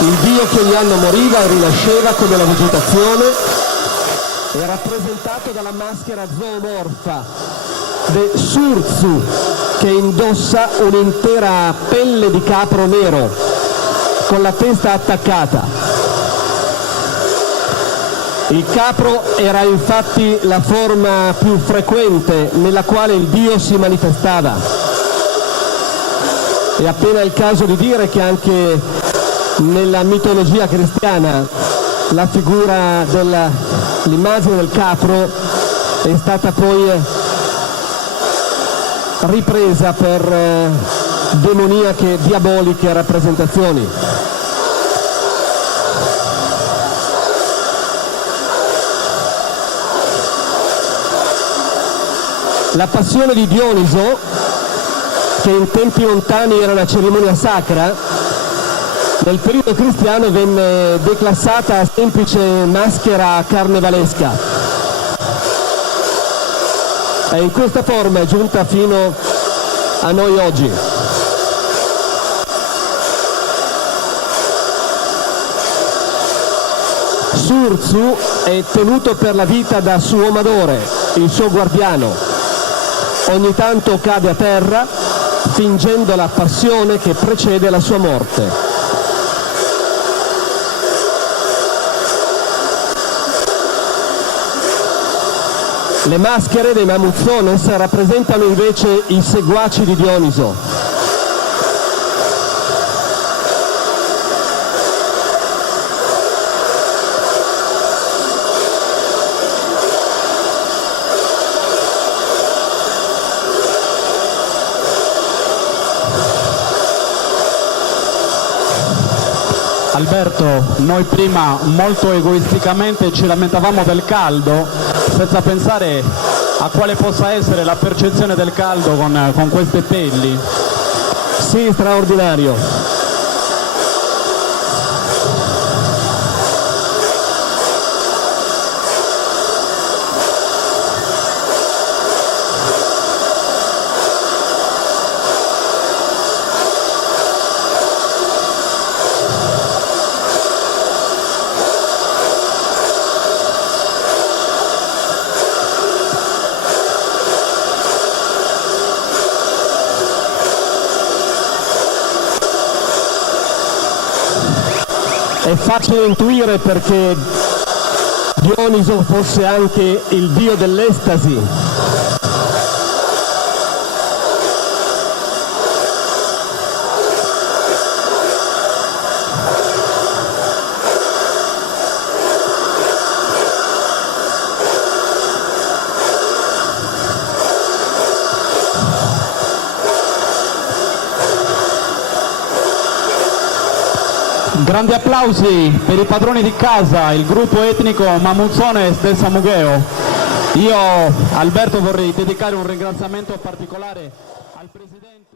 il dio che ogni anno moriva e rinasceva come la vegetazione, è rappresentato dalla maschera zoomorfa de Surzu, che indossa un'intera pelle di capro nero con la testa attaccata. Il capro era infatti la forma più frequente nella quale il dio si manifestava. È appena il caso di dire che anche nella mitologia cristiana la figura dell'immagine del capro è stata poi ripresa per demoniache, diaboliche rappresentazioni. La passione di Dioniso, che in tempi lontani era una cerimonia sacra, nel periodo cristiano venne declassata a semplice maschera carnevalesca. E in questa forma è giunta fino a noi oggi. Surzu è tenuto per la vita da suo Amadore, il suo guardiano. Ogni tanto cade a terra, fingendo la passione che precede la sua morte. Le maschere dei Mamuzzones rappresentano invece i seguaci di Dioniso. Alberto, noi prima molto egoisticamente ci lamentavamo del caldo, senza pensare a quale possa essere la percezione del caldo con queste pelli. Sì, straordinario. È facile intuire perché Dioniso fosse anche il dio dell'estasi. Grandi applausi per i padroni di casa, il gruppo etnico Mamuzzones del Samugheo. Io, Alberto, vorrei dedicare un ringraziamento particolare al presidente